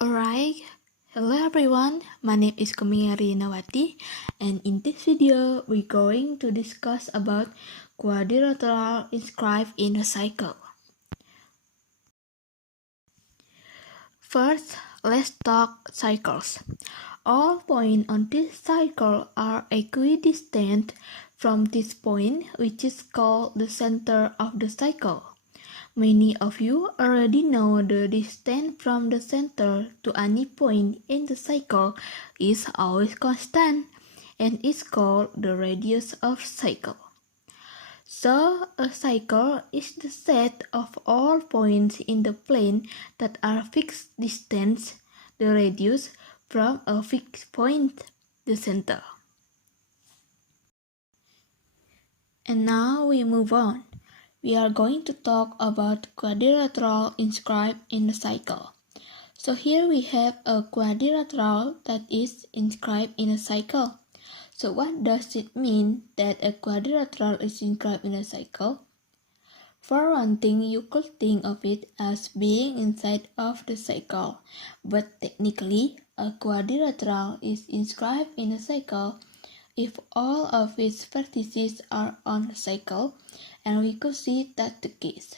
Alright, hello everyone, my name is Koming Ari Denawati, and in this video we're going to discuss about quadrilateral inscribed in a cycle. First, let's talk cycles. All points on this cycle are equidistant from this point, which is called the center of the cycle. Many of you already know the distance from the center to any point in the cycle is always constant and is called the radius of cycle. So, a cycle is the set of all points in the plane that are fixed distance, the radius, from a fixed point, the center. And now we move on. We are going to talk about quadrilateral inscribed in a cycle. So here we have a quadrilateral that is inscribed in a cycle. So what does it mean that a quadrilateral is inscribed in a cycle? For one thing, you could think of it as being inside of the cycle, but technically, a quadrilateral is inscribed in a cycle if all of its vertices are on a cycle, and we could see that the case.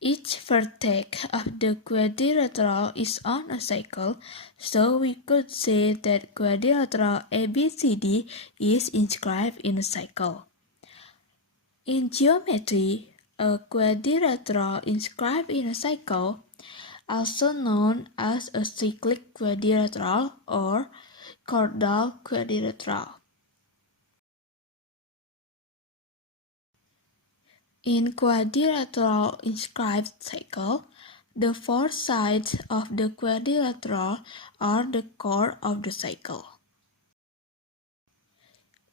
Each vertex of the quadrilateral is on a cycle, so we could say that quadrilateral ABCD is inscribed in a cycle. In geometry, a quadrilateral inscribed in a cycle, also known as a cyclic quadrilateral or chordal quadrilateral. In quadrilateral inscribed cycle, the four sides of the quadrilateral are the core of the cycle.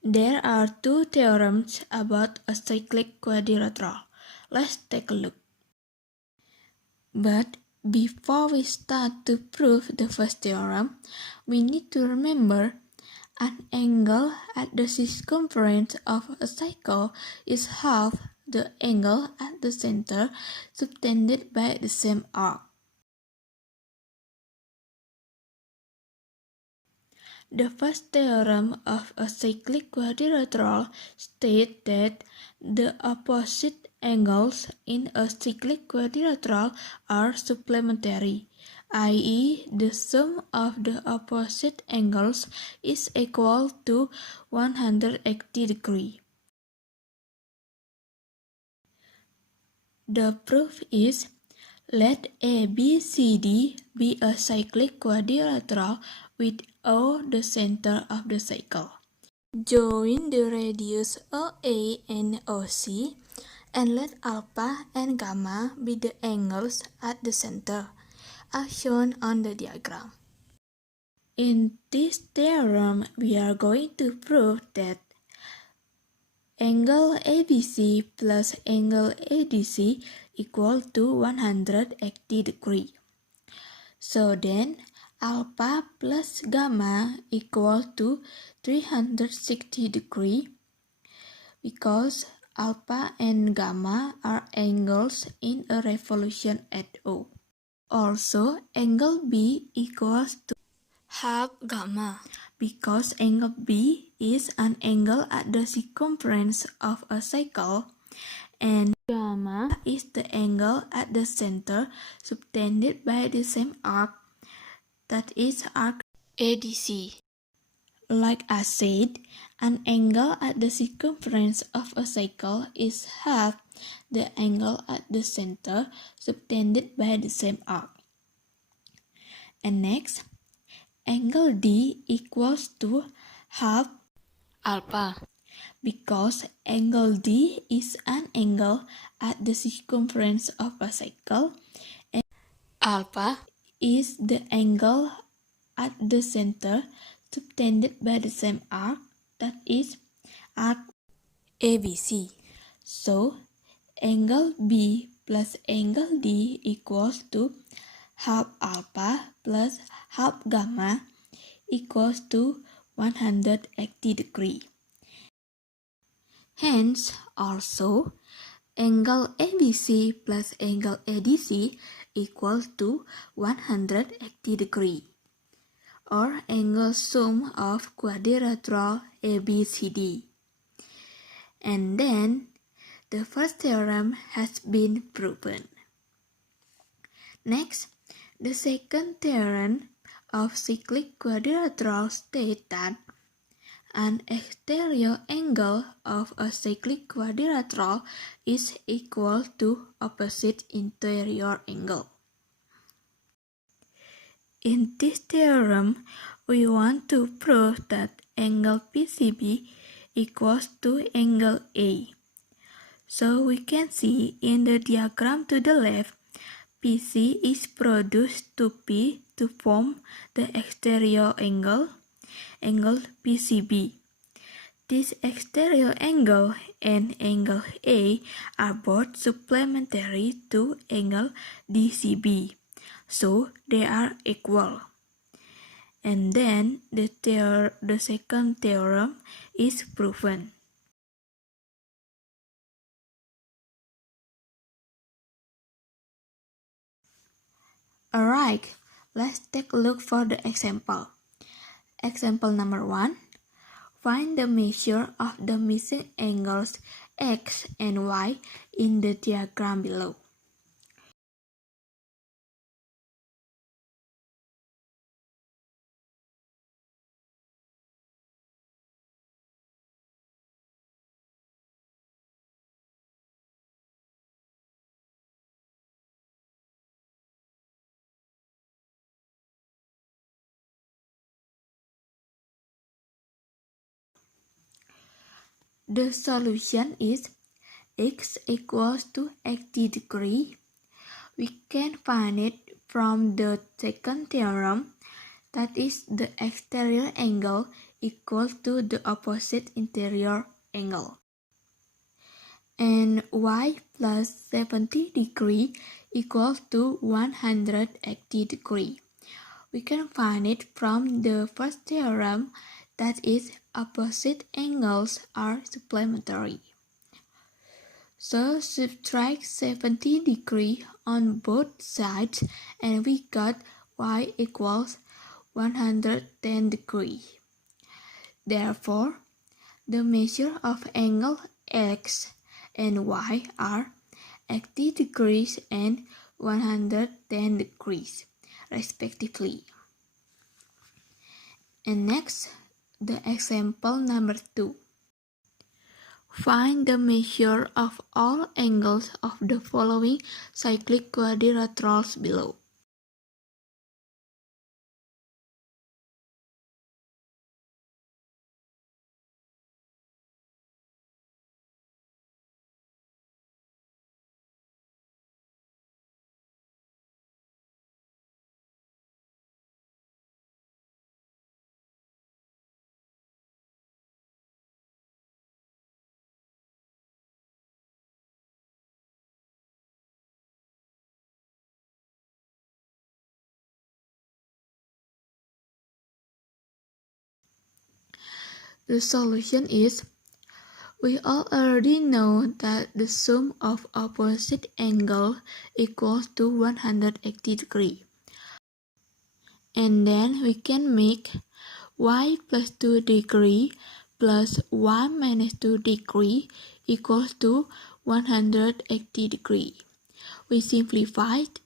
There are two theorems about a cyclic quadrilateral. Let's take a look. But before we start to prove the first theorem, we need to remember an angle at the circumference of a cycle is half the angle at the center subtended by the same arc. The first theorem of a cyclic quadrilateral states that the opposite angles in a cyclic quadrilateral are supplementary, i.e. the sum of the opposite angles is equal to 180 degrees. The proof is, let ABCD be a cyclic quadrilateral with O the center of the cycle. Join the radius OA and OC, and let alpha and gamma be the angles at the center, as shown on the diagram. In this theorem, we are going to prove that angle ABC plus angle ADC equal to 180 degrees. So then, alpha plus gamma equal to 360 degrees because alpha and gamma are angles in a revolution at O. Also, angle B equals to half gamma because angle B is an angle at the circumference of a cycle and gamma is the angle at the center subtended by the same arc, that is arc ADC. Like I said, an angle at the circumference of a cycle is half the angle at the center subtended by the same arc. And next, angle D equals to half alpha because angle D is an angle at the circumference of a cycle and alpha is the angle at the center subtended by the same arc, that is arc ABC. So, angle B plus angle D equals to half alpha plus half gamma equals to 180 degrees. Hence, also, Angle ABC plus angle ADC equals to 180 degree, or angle sum of quadrilateral ABCD. And then, the first theorem has been proven. Next, the second theorem of cyclic quadrilateral states that an exterior angle of a cyclic quadrilateral is equal to opposite interior angle. In this theorem, we want to prove that angle PCB equals to angle A. So we can see in the diagram to the left, PC is produced to P to form the exterior angle PCB. This exterior angle and angle A are both supplementary to angle DCB, so they are equal. And then the second theorem is proven. Alright, let's take a look for the example. Example number 1. Find the measure of the missing angles X and Y in the diagram below. The solution is X equals to 80 degree. We can find it from the second theorem, that is the exterior angle equals to the opposite interior angle. And Y plus 70 degree equals to 180 degree. We can find it from the first theorem, that is opposite angles are supplementary. So subtract 70 degree on both sides and we got Y equals 110 degree. Therefore, the measure of angle X and Y are 80 degrees and 110 degrees, respectively. And next, the example number 2. Find the measure of all angles of the following cyclic quadrilaterals below. The solution is, we all already know that the sum of opposite angle equals to 180 degree. And then we can make Y plus 2 degree plus Y minus 2 degree equals to 180 degree. We simplified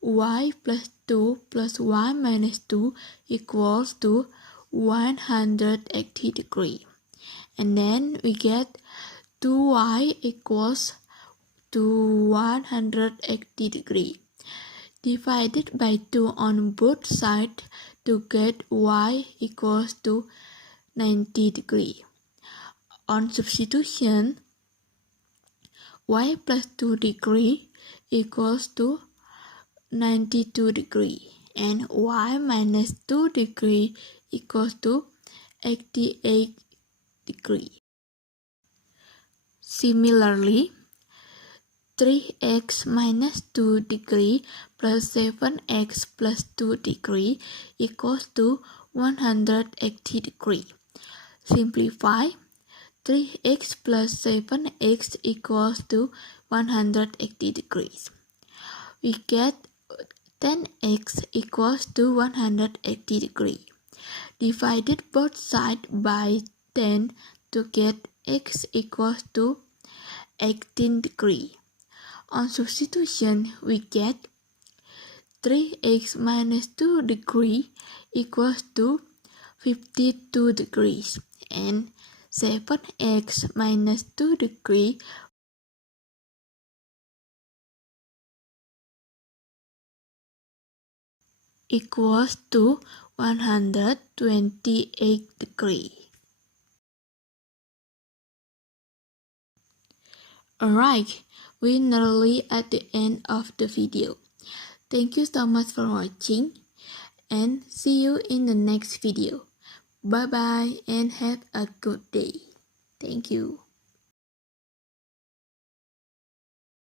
Y plus 2 plus Y minus 2 equals to 180 degree. And then we get 2y equals to 180 degree. Divided by 2 on both sides to get y equals to 90 degree. On substitution, y plus 2 degree equals to 92 degree and y minus 2 degree equals to 88 degree. Similarly, 3x minus 2 degree plus 7x plus 2 degree equals to 180 degree. Simplify, 3x plus 7x equals to 180 degrees. We get 10x equals to 180 degrees. Divided both sides by 10 to get x equals to 18 degrees. On substitution, we get 3x minus 2 degrees equals to 52 degrees, and 7x minus 2 degrees equals to 128 degrees. Alright, we're nearly at the end of the video. Thank you so much for watching, and see you in the next video. Bye bye and have a good day. Thank you.